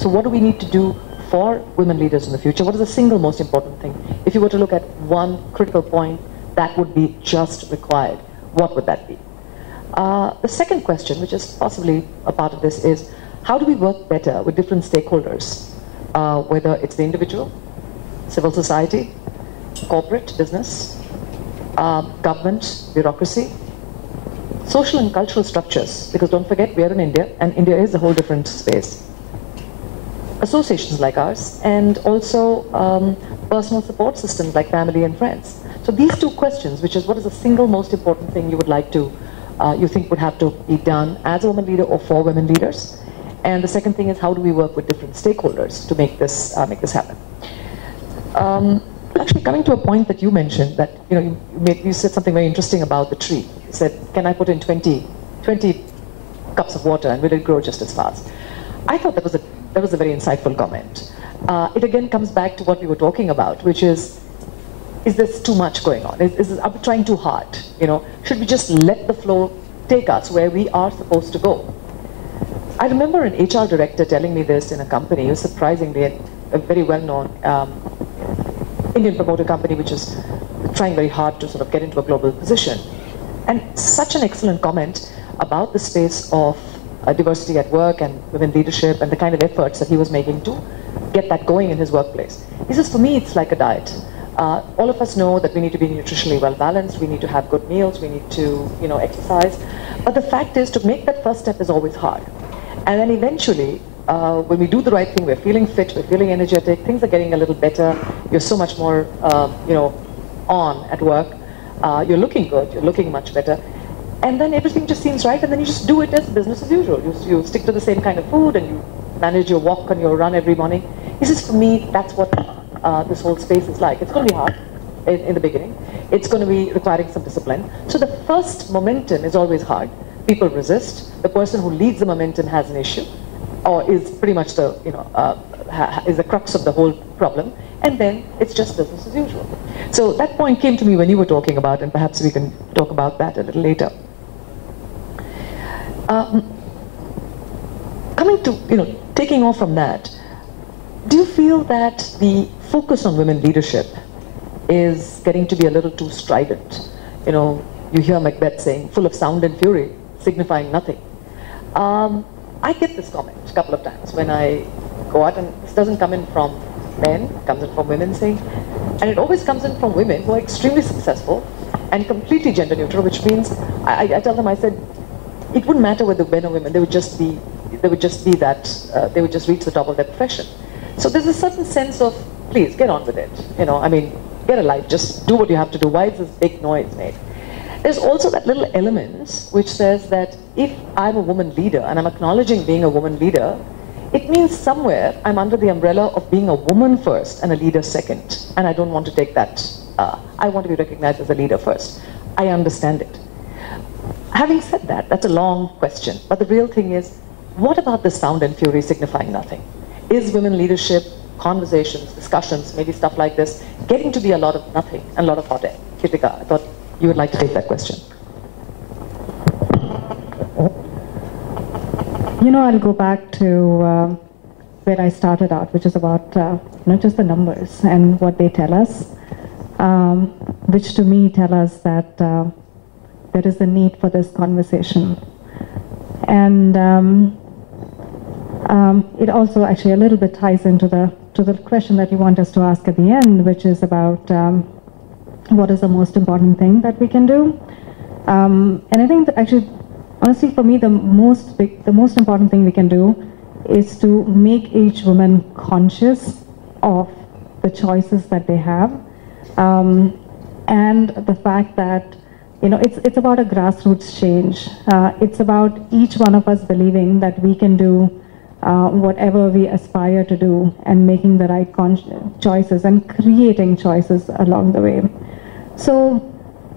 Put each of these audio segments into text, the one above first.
So what do we need to do for women leaders in the future? What is the single most important thing? If you were to look at one critical point that would be just required, what would that be? The second question, which is possibly a part of this, is how do we work better with different stakeholders, whether it's the individual, civil society, corporate, business, government, bureaucracy, social and cultural structures, because don't forget we are in India, and India is a whole different space. Associations like ours, and also personal support systems like family and friends. So these two questions, which is what is the single most important thing you would like to, you think would have to be done as a woman leader or for women leaders? And the second thing is how do we work with different stakeholders to make this happen? Actually, coming to a point that you mentioned, that you said something very interesting about the tree. You said, can I put in 20 cups of water and will it grow just as fast? I thought that was a very insightful comment. It again comes back to what we were talking about, which is this too much going on? Are we trying too hard? Should we just let the flow take us where we are supposed to go? I remember an HR director telling me this in a company. It was surprisingly a very well-known Indian promoter company, which is trying very hard to sort of get into a global position. And such an excellent comment about the space of diversity at work and women leadership and the kind of efforts that he was making to get that going in his workplace. He says, for me, it's like a diet. All of us know that we need to be nutritionally well balanced, we need to have good meals, we need to exercise. But the fact is, to make that first step is always hard. And then eventually, when we do the right thing, we're feeling fit, we're feeling energetic, things are getting a little better, you're so much more on at work, you're looking good, you're looking much better. And then everything just seems right, and then you just do it as business as usual. You stick to the same kind of food, and you manage your walk and your run every morning. He says, for me, that's what this whole space is like. It's going to be hard in the beginning. It's going to be requiring some discipline. So the first momentum is always hard. People resist. The person who leads the momentum has an issue, or is pretty much the, is the crux of the whole problem. And then it's just business as usual. So that point came to me when you were talking about, and perhaps we can talk about that a little later. Coming to, taking off from that, do you feel that the focus on women leadership is getting to be a little too strident? You hear Macbeth saying, full of sound and fury, signifying nothing. I get this comment a couple of times when I go out, and this doesn't come in from men, it comes in from women saying, and it always comes in from women who are extremely successful and completely gender neutral, which means, I tell them, I said, it wouldn't matter whether men or women, they would just reach the top of their profession. So there's a certain sense of, please, get on with it. Get a life, just do what you have to do. Why is this big noise made? There's also that little element which says that if I'm a woman leader, and I'm acknowledging being a woman leader, it means somewhere I'm under the umbrella of being a woman first and a leader second. And I don't want to take that. I want to be recognized as a leader first. I understand it. Having said that, that's a long question. But the real thing is, what about the sound and fury signifying nothing? Is women leadership, conversations, discussions, maybe stuff like this, getting to be a lot of nothing and a lot of hot air? Kritika, I thought you would like to take that question. I'll go back to where I started out, which is about not just the numbers and what they tell us, which to me tell us that there is a need for this conversation. And it also actually a little bit ties into the question that you want us to ask at the end, which is about what is the most important thing that we can do. And I think that actually, honestly, for me, the most important thing we can do is to make each woman conscious of the choices that they have, and the fact that it's about a grassroots change. It's about each one of us believing that we can do whatever we aspire to do, and making the right choices and creating choices along the way. So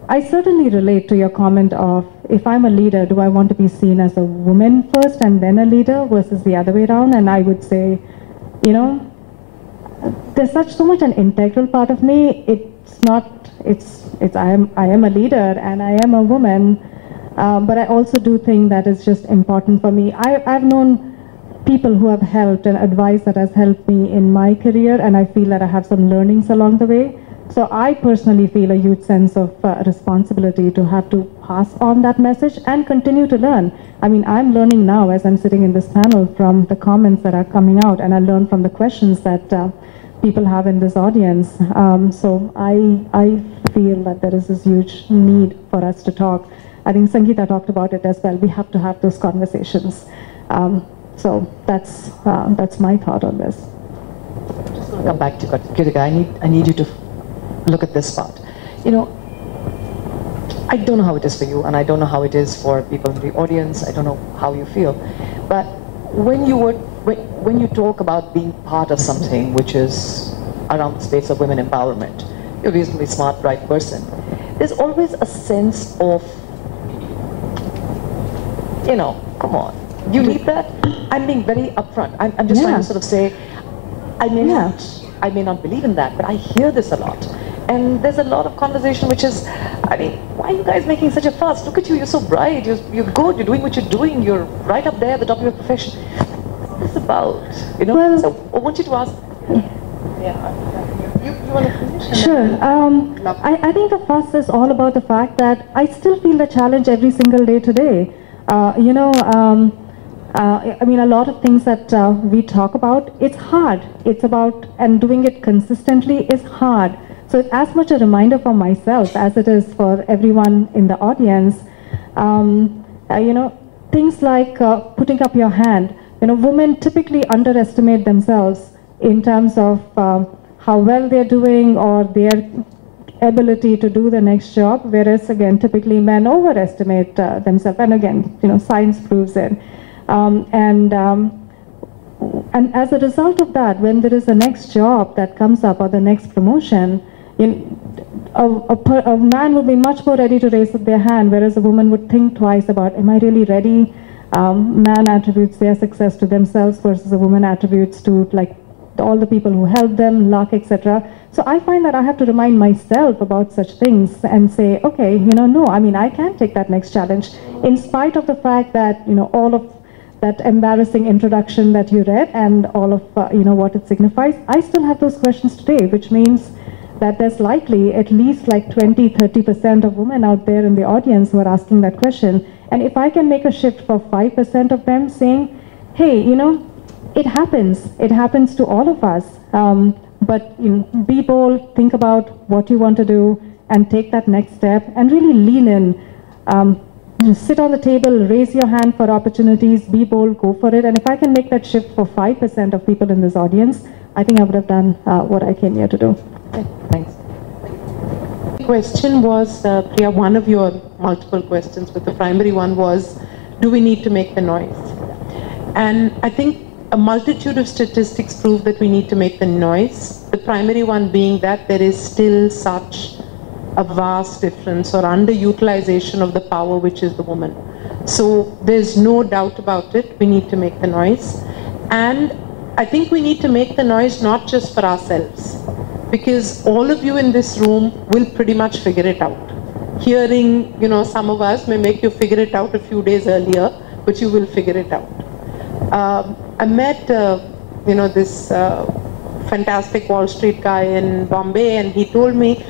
I certainly relate to your comment of, if I'm a leader, do I want to be seen as a woman first and then a leader versus the other way around? And I would say, there's so much an integral part of me. I am a leader and I am a woman, but I also do think that it's just important for me. I've known people who have helped and advice that has helped me in my career, and I feel that I have some learnings along the way. So I personally feel a huge sense of responsibility to have to pass on that message and continue to learn. I mean, I'm learning now as I'm sitting in this panel from the comments that are coming out, and I learn from the questions that people have in this audience. So I feel that there is this huge need for us to talk. I think Sangeeta talked about it as well. We have to have those conversations. So that's my thought on this. Just want to come back to Kritika. I need you to look at this part. You know, I don't know how it is for you, and I don't know how it is for people in the audience. I don't know how you feel, but when you talk about being part of something which is around the space of women empowerment, you're a reasonably smart, bright person. There's always a sense of, you know, come on, you need that. I'm being very upfront. I'm just trying to sort of say, I may not believe in that, but I hear this a lot. And there's a lot of conversation which is, I mean, why are you guys making such a fuss? Look at you, you're so bright, you're good, you're doing what you're doing, you're right up there at the top of your profession. What's this about? You know, well, so I want you to ask. You want to finish? Sure. I think the fuss is all about the fact that I still feel the challenge every single day today. I mean, a lot of things that we talk about, it's hard. It's about, and doing it consistently is hard. So it's as much a reminder for myself as it is for everyone in the audience. Things like putting up your hand. You know, women typically underestimate themselves in terms of how well they're doing or their ability to do the next job, whereas again, typically men overestimate themselves. And again, you know, science proves it. And as a result of that, when there is a next job that comes up or the next promotion, a man would be much more ready to raise up their hand, whereas a woman would think twice about, am I really ready? Man attributes their success to themselves versus a woman attributes to like all the people who help them, luck, etc. So I find that I have to remind myself about such things and say, okay, no, I mean, I can take that next challenge in spite of the fact that, all of that embarrassing introduction that you read and all of, what it signifies. I still have those questions today, which means that there's likely at least like 20-30% of women out there in the audience who are asking that question. And if I can make a shift for 5% of them saying, hey, it happens to all of us. But be bold, think about what you want to do and take that next step and really lean in. Sit on the table, raise your hand for opportunities, be bold, go for it. And if I can make that shift for 5% of people in this audience, I think I would have done what I came here to do. Okay, thanks. The question was, Priya, one of your multiple questions, but the primary one was, do we need to make the noise? And I think a multitude of statistics prove that we need to make the noise. The primary one being that there is still such a vast difference or underutilization of the power which is the woman. So there's no doubt about it, we need to make the noise. And I think we need to make the noise not just for ourselves, because all of you in this room will pretty much figure it out. Hearing, some of us may make you figure it out a few days earlier, but you will figure it out. I met, this fantastic Wall Street guy in Bombay, and he told me,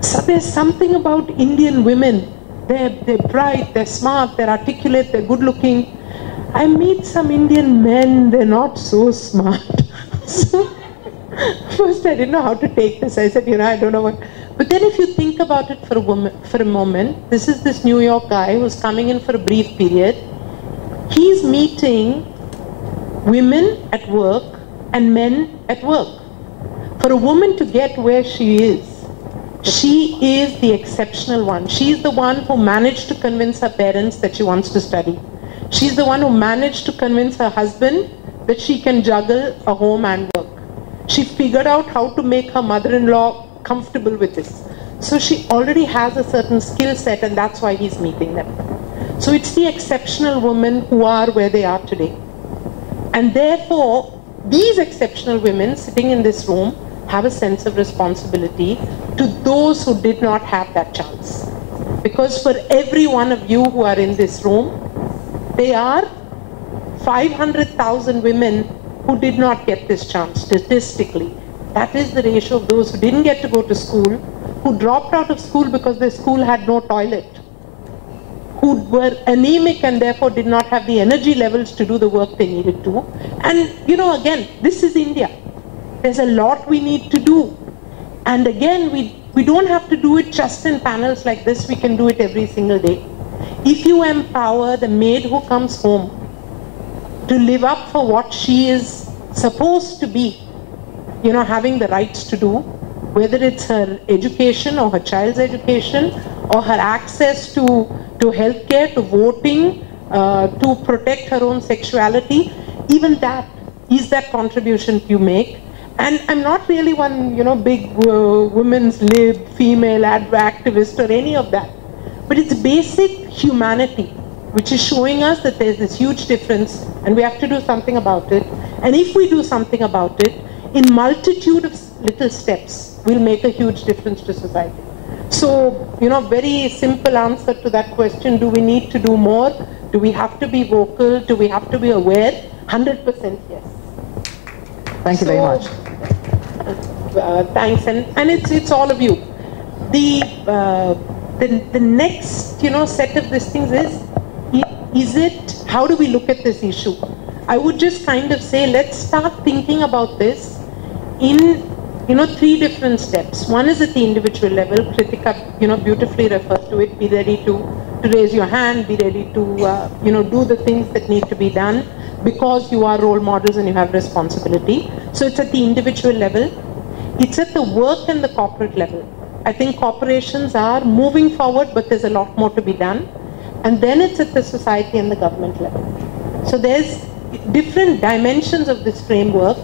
so there's something about Indian women. They're bright, they're smart, they're articulate, they're good looking. I meet some Indian men, they're not so smart. So first I didn't know how to take this. I said, I don't know what. But then if you think about it for a moment, this is this New York guy who's coming in for a brief period. He's meeting women at work and men at work. For a woman to get where she is the exceptional one. She's the one who managed to convince her parents that she wants to study. She's the one who managed to convince her husband that she can juggle a home and work. She figured out how to make her mother-in-law comfortable with this. So she already has a certain skill set, and that's why he's meeting them. So it's the exceptional women who are where they are today. And therefore, these exceptional women sitting in this room have a sense of responsibility to those who did not have that chance. Because for every one of you who are in this room, they are 500,000 women who did not get this chance statistically. That is the ratio of those who didn't get to go to school, who dropped out of school because their school had no toilet, who were anemic and therefore did not have the energy levels to do the work they needed to. And again, this is India. There's a lot we need to do. And again, we don't have to do it just in panels like this, we can do it every single day. If you empower the maid who comes home to live up for what she is supposed to be, having the rights to do, whether it's her education or her child's education, or her access to healthcare, to voting, to protect her own sexuality, even that is that contribution you make. And I'm not really one, big women's lib, female activist or any of that. But it's basic humanity, which is showing us that there's this huge difference and we have to do something about it. And if we do something about it, in multitude of little steps, we'll make a huge difference to society. So, very simple answer to that question, do we need to do more? Do we have to be vocal? Do we have to be aware? 100% yes. Thank you very much. Thanks, and it's all of you. The next set of these things is it, how do we look at this issue? I would just kind of say, let's start thinking about this in 3 different steps. One is at the individual level. Kritika beautifully referred to it. Be ready to raise your hand, be ready to do the things that need to be done, because you are role models and you have responsibility. So it's at the individual level. It's at the work and the corporate level. I think corporations are moving forward, but there's a lot more to be done. And then it's at the society and the government level. So there's different dimensions of this framework.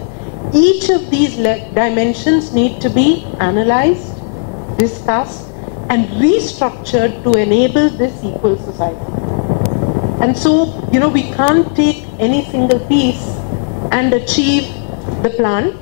Each of these dimensions need to be analyzed, discussed, and restructured to enable this equal society. And so, we can't take any single piece and achieve the plant.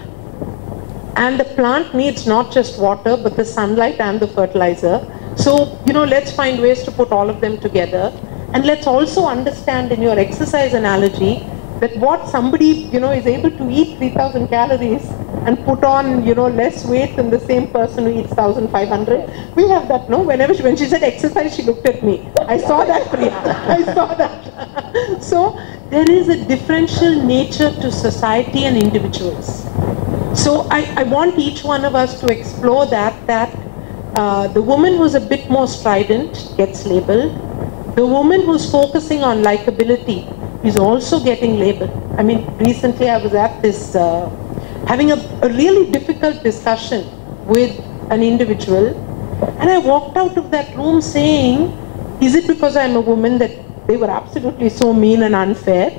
And the plant needs not just water, but the sunlight and the fertilizer. So, let's find ways to put all of them together. And let's also understand in your exercise analogy that what somebody, is able to eat 3,000 calories and put on, less weight than the same person who eats 1,500. We have that, no? When she said exercise, she looked at me. I saw that, Priya. I saw that. So there is a differential nature to society and individuals. So I want each one of us to explore that the woman who's a bit more strident gets labeled. The woman who's focusing on likability is also getting labeled. I mean, recently I was at this, having a really difficult discussion with an individual, and I walked out of that room saying, is it because I'm a woman that they were absolutely so mean and unfair?